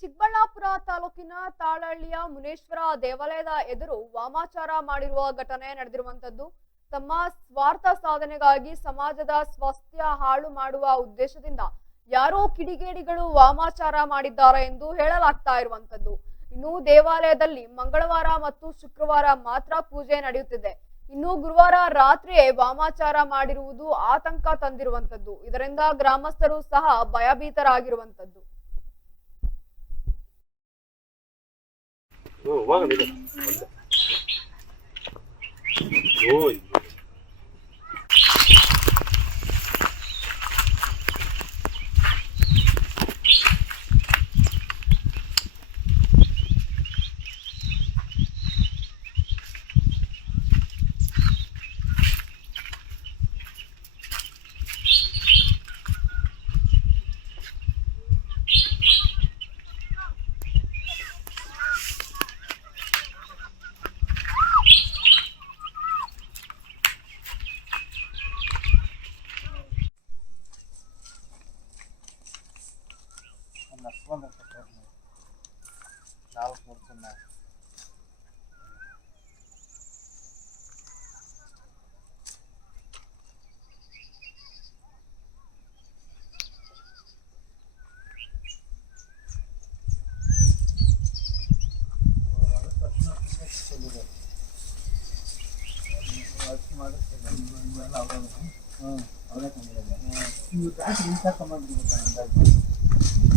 ಚಿಕ್ಕಬಳ್ಳಾಪುರ ತಾಲೂಕಿನ ತಾಳಹಳ್ಳಿಯ ಮುನೇಶ್ವರ ದೇವಾಲಯದ ಎದುರು ವಾಮಾಚಾರ ಮಾಡಿರುವ ಘಟನೆ ನಡೆದಿರುವಂತದ್ದು. ತಮ್ಮ ಸ್ವಾರ್ಥ ಸಾಧನೆಗಾಗಿ ಸಮಾಜದ ಸ್ವಾಸ್ಥ್ಯ ಹಾಳು ಮಾಡುವ ಉದ್ದೇಶದಿಂದ ಯಾರೋ ಕಿಡಿಗೇಡಿಗಳು ವಾಮಾಚಾರ ಮಾಡಿದ್ದಾರೆ ಎಂದು ಹೇಳಲಾಗ್ತಾ ಇರುವಂತದ್ದು. ಇನ್ನು ದೇವಾಲಯದಲ್ಲಿ ಮಂಗಳವಾರ ಮತ್ತು ಶುಕ್ರವಾರ ಮಾತ್ರ ಪೂಜೆ ನಡೆಯುತ್ತಿದೆ. ಇನ್ನು ಗುರುವಾರ ರಾತ್ರಿಯೇ ವಾಮಾಚಾರ ಮಾಡಿರುವುದು ಆತಂಕ ತಂದಿರುವಂತದ್ದು. ಇದರಿಂದ ಗ್ರಾಮಸ್ಥರು ಸಹ ಭಯಭೀತರಾಗಿರುವಂತದ್ದು.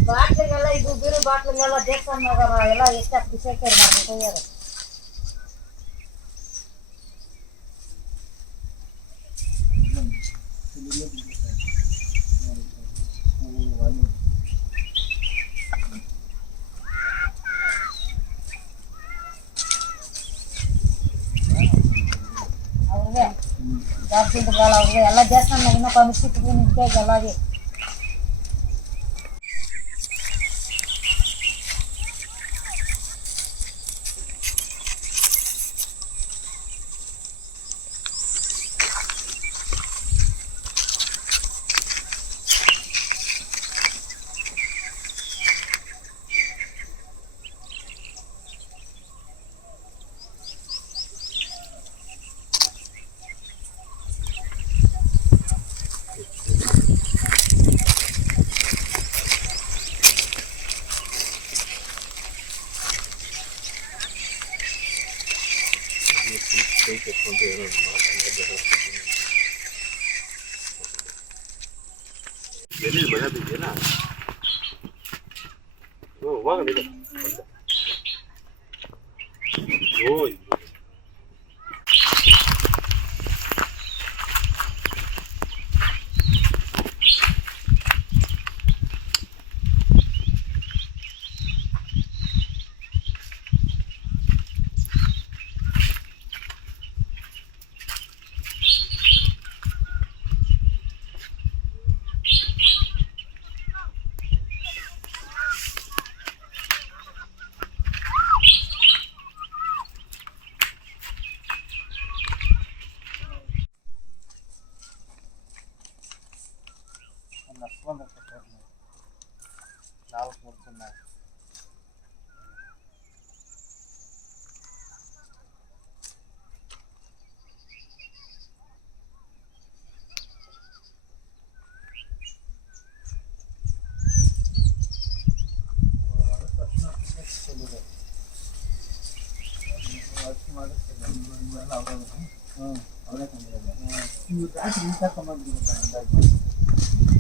ಬಾಟ್ಲಿಗೆಲ್ಲ ಇದು ಬೀರು ಬಾಟ್ಲಿಗೆಲ್ಲ ದೇವಸ್ಥಾನದಾಗ ಎಲ್ಲ ಎಷ್ಟು ಪಿಸೇಕರ್ ಮಾಡ್ಬೇಕು. ಅವ್ರಿಗೆ ಜಾಸ್ತಿಂಟಗಾಲ ಅವ್ರಿಗೆ ಎಲ್ಲ ದೇವಸ್ಥಾನದಾಗ ಇನ್ನೂ ಕಮಿಸ್ಟಿಗೆ ನಿಂತೇಗ ಎಲ್ಲಾಗೆ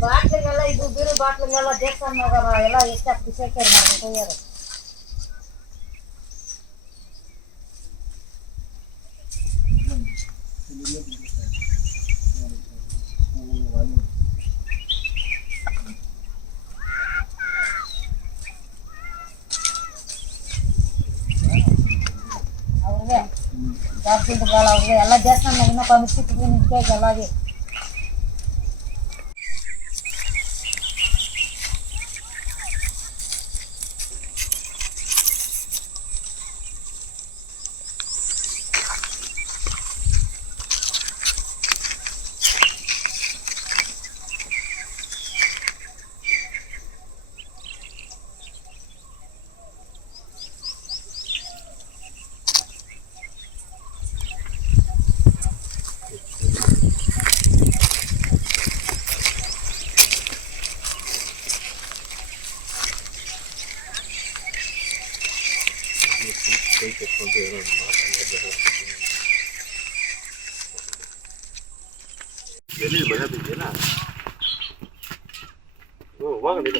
ಬಾಟ್ಲಿಗೆಲ್ಲ ಇದು ಬೀರು ಬಾಟ್ಲಿಗೆಲ್ಲ ದೇವಸ್ಥಾನದಾಗ ಎಲ್ಲ ಎಷ್ಟು ಪಿಸೇಕರ್ ಮಾಡ್ಬೇಕು. ಅವ್ರಿಗೆ ಜಾಸ್ತಿಂಟಗಾಲ ಅವ್ರಿಗೆ ಎಲ್ಲ ದೇವಸ್ಥಾನದಾಗ ಇನ್ನೂ ಕಮಿಸ್ಟಿಗೆ ನಿಂತೇಗ ಎಲ್ಲಾಗೆ ಎಲ್ಲಿ ಮಳೆ ಬಿದ್ದಿಲ್ಲ. ಹೋಗಲಿಲ್ಲ.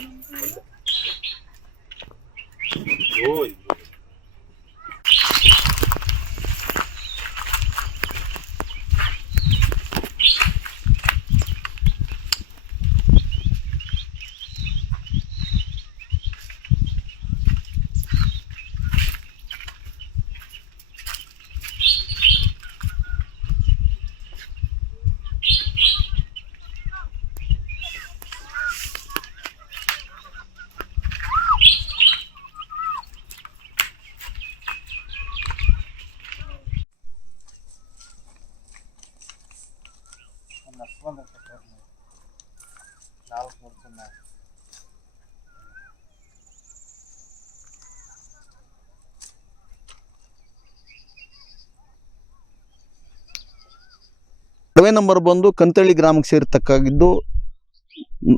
ಸರ್ವೆ ನಂಬರ್ ಬಂದು ಕಂತಳ್ಳಿ ಗ್ರಾಮಕ್ಕೆ ಸೇರ್ತಕ್ಕಾಗಿದ್ದು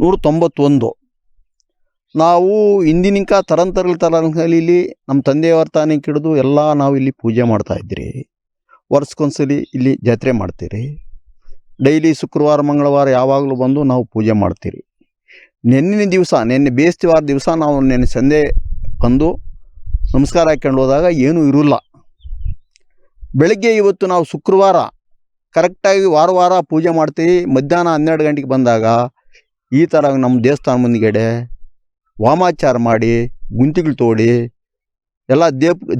191. ನಾವು ಹಿಂದಿನಿಂಕ ತರಂತರಲ್ಲಿ ನಮ್ಮ ತಂದೆಯವರ ತಾನೇ ಹಿಡಿದು ಎಲ್ಲ ನಾವು ಇಲ್ಲಿ ಪೂಜೆ ಮಾಡ್ತಾ ಇದ್ರಿ. ವರ್ಷಕ್ಕೊಂದ್ಸಲಿ ಇಲ್ಲಿ ಜಾತ್ರೆ ಮಾಡ್ತೀರಿ. ಡೈಲಿ ಶುಕ್ರವಾರ ಮಂಗಳವಾರ ಯಾವಾಗಲೂ ಬಂದು ನಾವು ಪೂಜೆ ಮಾಡ್ತೀರಿ. ನಿನ್ನೆ ಬೇಸ್ತಿವಾರ ದಿವಸ ನಾವು ನೆನ್ನೆ ಸಂಜೆ ಬಂದು ನಮಸ್ಕಾರ ಹಾಕ್ಕೊಂಡು ಹೋದಾಗ ಏನೂ ಇರೋಲ್ಲ. ಬೆಳಗ್ಗೆ ಇವತ್ತು ನಾವು ಶುಕ್ರವಾರ ಕರೆಕ್ಟಾಗಿ ವಾರ ಪೂಜೆ ಮಾಡ್ತೀವಿ. ಮಧ್ಯಾಹ್ನ 12 ಗಂಟೆಗೆ ಬಂದಾಗ ಈ ಥರ ನಮ್ಮ ದೇವಸ್ಥಾನ ಮುಂದ್ಗಡೆ ವಾಮಾಚಾರ ಮಾಡಿ ಗುಂತಿಗಳು ತೋಡಿ ಎಲ್ಲ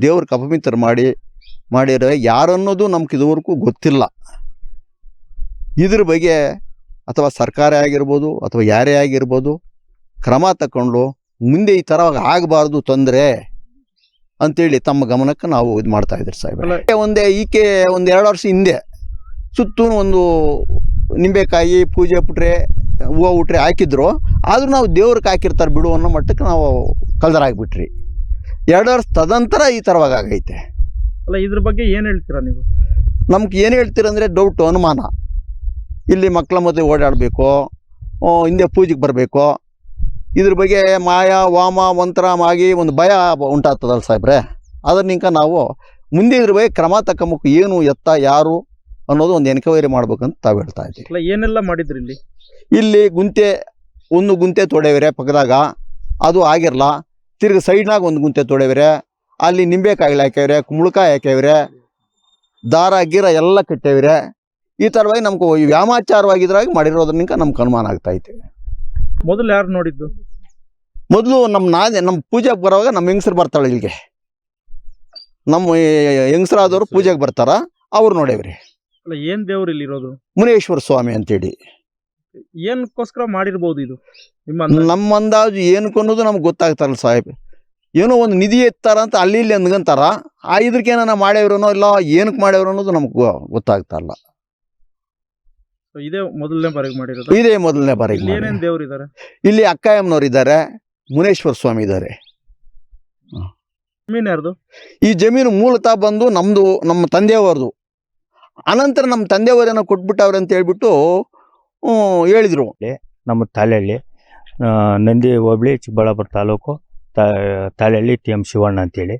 ದೇವ್ರಿಗೆ ಅಪಮಿತ್ರ ಮಾಡಿರೋ ಯಾರನ್ನೋದು ನಮ್ಗೆ ಇದುವರೆಗೂ ಗೊತ್ತಿಲ್ಲ. ಇದ್ರ ಬಗ್ಗೆ ಅಥವಾ ಸರ್ಕಾರ ಆಗಿರ್ಬೋದು ಅಥವಾ ಯಾರೇ ಆಗಿರ್ಬೋದು ಕ್ರಮ ತಗೊಂಡು ಮುಂದೆ ಈ ಥರ ಆಗಬಾರ್ದು ತೊಂದರೆ ಅಂತೇಳಿ ತಮ್ಮ ಗಮನಕ್ಕೆ ನಾವು ಇದು ಮಾಡ್ತಾಯಿದ್ರಿ ಸಾಹೇಬ್ರೆ. ಒಂದು 2 ವರ್ಷ ಹಿಂದೆ ಸುತ್ತೂ ಒಂದು ನಿಂಬೆಕಾಯಿ ಪೂಜೆ ಪುಟ್ರೆ ಹೂವು ಉಟ್ರೆ ಹಾಕಿದ್ರು. ಆದರೂ ನಾವು ದೇವ್ರಿಗೆ ಹಾಕಿರ್ತಾರೆ ಬಿಡು ಅನ್ನೋ ಮಟ್ಟಕ್ಕೆ ನಾವು ಕಲ್ದರಾಗ್ಬಿಟ್ರಿ. 2 ವರ್ಷ ತದಂತರ ಈ ಥರವಾಗಿ ಆಗೈತೆ. ಅಲ್ಲ, ಇದ್ರ ಬಗ್ಗೆ ಏನು ಹೇಳ್ತೀರಾ ನೀವು? ನಮ್ಗೆ ಏನು ಹೇಳ್ತೀರಂದರೆ ಡೌಟು, ಅನುಮಾನ. ಇಲ್ಲಿ ಮಕ್ಕಳ ಮಧ್ಯೆ ಓಡಾಡಬೇಕು, ಹಿಂದೆ ಪೂಜೆಗೆ ಬರಬೇಕು. ಇದ್ರ ಬಗ್ಗೆ ಮಾಯ ವಾಮ ಮಂತ್ರ ಮಾಗಿ ಒಂದು ಭಯ ಉಂಟಾಗ್ತದಲ್ಲ ಸಾಹೇಬ್ರೆ. ಅದನ್ನಿಂಕ ನಾವು ಮುಂದೆ ಇದ್ರ ಬಗ್ಗೆ ಕ್ರಮ ತಗೊಂಬೇಕು. ಏನು ಎತ್ತ ಯಾರು ಅನ್ನೋದು ಒಂದು ಎನ್ಕ್ವೈರಿ ಮಾಡ್ಬೇಕಂತ ತಾವು ಹೇಳ್ತಾ ಇದ್ದೀವಿ. ಅಲ್ಲ, ಏನೆಲ್ಲ ಮಾಡಿದ್ರಿ ಇಲ್ಲಿ ಒಂದು ಗುಂತೆ ತೊಡೆವಿರೆ ಪಕ್ಕದಾಗ, ಅದು ಆಗಿರಲ್ಲ. ತಿರ್ಗಿ ಸೈಡ್ನಾಗ ಒಂದು ಗುಂತೆ ತೊಡೆವಿರೆ, ಅಲ್ಲಿ ನಿಂಬೆಕಾಯಿಗಳು ಹಾಕ್ಯವ್ರೆ, ಕುಂಬಳಕಾಯಿ ಹಾಕ್ಯವ್ರೆ, ದಾರ ಗೀರ ಎಲ್ಲ ಕಟ್ಟೇವ್ರೆ. ಈ ಥರವಾಗಿ ನಮ್ಗೆ ವ್ಯಾಮಾಚಾರವಾಗಿದ್ರಾಗಿ ಮಾಡಿರೋದ್ರಿಂದ ನಮ್ಗೆ ಅನುಮಾನ ಆಗ್ತೈತೆ. ಮೊದಲು ಯಾರು ನೋಡಿದ್ದು? ಮೊದಲು ನಮ್ಮ ಪೂಜೆಗೆ ಬರೋವಾಗ ನಮ್ಮ ಹೆಂಗಸರು ಬರ್ತಾಳೆ ಇಲ್ಲಿಗೆ. ನಮ್ಮ ಹೆಂಗಸರಾದವರು ಪೂಜೆಗೆ ಬರ್ತಾರ, ಅವ್ರು ನೋಡೇವ್ರಿ. ಅಲ್ಲ, ಏನು ದೇವ್ರು ಇಲ್ಲಿ ಇರೋದು? ಮುನೇಶ್ವರ ಸ್ವಾಮಿ ಅಂತೇಳಿ. ಏನಕ್ಕೋಸ್ಕರ ಮಾಡಿರ್ಬೋದು ಇದು? ನಮ್ಮ ಅಂದಾಜು ಏನಕ್ಕೆ ಅನ್ನೋದು ನಮ್ಗೆ ಗೊತ್ತಾಗ್ತಾರಲ್ಲ ಸಾಹೇಬ್. ಏನೋ ಒಂದು ನಿಧಿ ಎತ್ತಾರ ಅಂತ ಅಲ್ಲಿ ಇಲ್ಲಿ ಅಂದ್ಕೊಂತಾರ. ಇದಕ್ಕೇನ ಮಾಡ್ಯವ್ರನೋ ಇಲ್ಲ ಏನಕ್ಕೆ ಮಾಡ್ಯವ್ರ ಅನ್ನೋದು ನಮ್ಗೆ ಗೊತ್ತಾಗ್ತಾರಲ್ಲ. ಇದೇ ಮೊದಲನೇ ಬಾರಿಗೆ ಮಾಡಿರೋದು? ಇದೇ ಮೊದಲನೇ ಬಾರಿಗೆ. ಏನೇನು ದೇವ್ರು ಇದ್ದಾರೆ ಇಲ್ಲಿ? ಅಕ್ಕಯ್ಯಮ್ಮನವ್ರು ಇದ್ದಾರೆ, ಮುನೇಶ್ವರ ಸ್ವಾಮಿ ಇದ್ದಾರೆ. ಜಮೀನು ಯಾರ್ದು? ಈ ಜಮೀನು ಮೂಲತಃ ಬಂದು ನಮ್ಮ ತಂದೆಯವರದು. ಅನಂತರ ನಮ್ಮ ತಂದೆಯವರೇನೋ ಕೊಟ್ಬಿಟ್ಟವ್ರೆ ಅಂತ ಹೇಳ್ಬಿಟ್ಟು ಹೇಳಿದ್ರು. ನಮ್ಮ ತಾಳೆಹಳ್ಳಿ, ನಂದಿ ಹೋಬಳಿ, ಚಿಕ್ಕಬಳ್ಳಾಪುರ ತಾಲೂಕು, ತಾಳೆಹಳ್ಳಿ, TM ಶಿವಣ್ಣ ಅಂತೇಳಿ.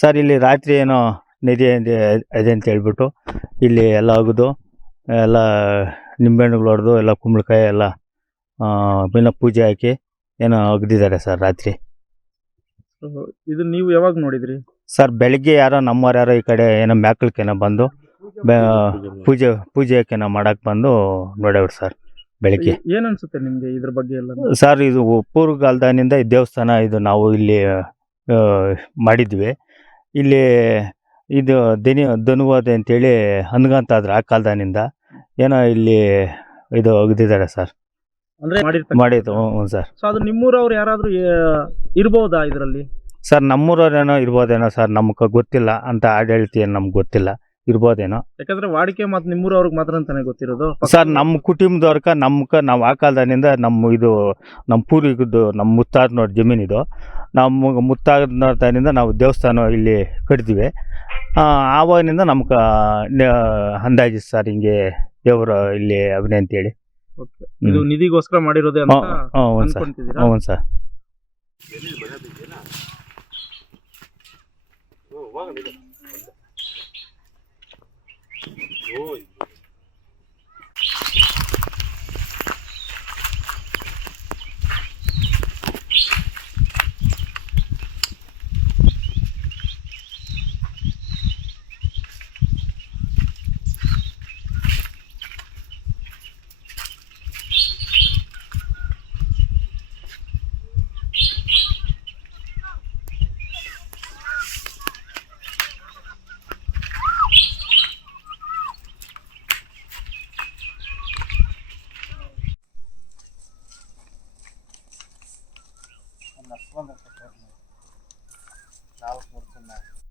ಸರ್, ಇಲ್ಲಿ ರಾತ್ರಿ ಏನೋ ನದಿ ಇದೆ ಅಂತ ಹೇಳ್ಬಿಟ್ಟು ಇಲ್ಲಿ ಎಲ್ಲ ಅಗದು ಎಲ್ಲ ನಿಂಬೆಹಣ್ಣುಗಳು ಹೊಡೆದು ಎಲ್ಲ ಕುಂಬಳಕಾಯಿ ಎಲ್ಲ ಬಿನ್ನ ಪೂಜೆ ಹಾಕಿ ಏನೋ ಅಗ್ದಿದ್ದಾರೆ ಸರ್ ರಾತ್ರಿ. ಇದು ನೀವು ಯಾವಾಗ ನೋಡಿದ್ರಿ ಸರ್? ಬೆಳಗ್ಗೆ ಯಾರೋ ನಮ್ಮವ್ರು ಯಾರೋ ಈ ಕಡೆ ಏನೋ ಮ್ಯಾಕ್ಳಕ್ಕೇನೋ ಬಂದು ಪೂಜೆಕೇನೋ ಮಾಡಕ್ಕೆ ಬಂದು ನೋಡವ್ರು ಸರ್ ಬೆಳಗ್ಗೆ. ಏನ್ ಅನ್ಸುತ್ತೆ ನಿಮ್ಗೆ ಇದ್ರ ಬಗ್ಗೆ ಎಲ್ಲ? ಸರ್, ಇದು ಪೂರ್ವಕಾಲದಾನಿಂದ ಈ ದೇವಸ್ಥಾನ ಇದು ನಾವು ಇಲ್ಲಿ ಮಾಡಿದ್ವಿ. ಇಲ್ಲಿ ಇದು ಧನುವಾದ ಅಂತೇಳಿ ಅನ್ಗಂತಾದ್ರೆ ಆ ಕಾಲದಾನಿಂದ ಏನೋ ಇಲ್ಲಿ ಇದು ಅಗ್ದಿದ್ದಾರೆ ಸರ್. ಅಂದ್ರೆ ಮಾಡಿದ್ದು. ಹ್ಞೂ ಸರ್. ಸೊ ಅದು ನಿಮ್ಮೂರವ್ರು ಯಾರಾದ್ರೂ ಇರ್ಬೋದಾ ಇದರಲ್ಲಿ? ಸರ್, ನಮ್ಮೂರವ್ರೇನೋ ಇರ್ಬೋದೇನೋ ಸರ್, ನಮ್ಗೆ ಗೊತ್ತಿಲ್ಲ ಅಂತ ಆಡಳಿತ ಏನು ನಮ್ಗೆ ಗೊತ್ತಿಲ್ಲ. ಇರ್ಬೋದೇನೋ, ಯಾಕಂದ್ರೆ ವಾಡಿಕೆ ಮತ್ತು ನಿಮ್ಮೂರವ್ರಿಗೆ ಮಾತ್ರ ಅಂತಾನೆ ಗೊತ್ತಿರೋದು ಸರ್. ನಮ್ಮ ಕುಟುಂಬದವ್ರಕ ನಾವು ಆ ಕಾಲದಾನಿಂದ ನಮ್ಮ ಪೂರ್ವಿಕದ್ದು ನಮ್ಮ ಮುತ್ತಾದನವ್ರ ಜಮೀನಿದು. ನಮ್ಮ ಮುತ್ತಾದನಿಂದ ನಾವು ದೇವಸ್ಥಾನ ಇಲ್ಲಿ ಕಟ್ತೀವಿ. ಆವಾಗಿನಿಂದ ನಮ್ಗೆ ಅಂದಾಜು ಸರ್ ಹಿಂಗೆ ದೇವರು ಇಲ್ಲಿ ಅಭಿನಯ ಅಂತೇಳಿ. ಇದು ನಿಧಿಗೋಸ್ಕರ ಮಾಡಿರೋದೇ ಅಂತ ಅನ್ಕೊಂತಿದ್ದೀರಾ? ಹ್ಞೂ ಸರ್. ಹೋಗೋಣ ಇದು. ಓ ಇದು. ನಾಲ್ಕು ಮೂರು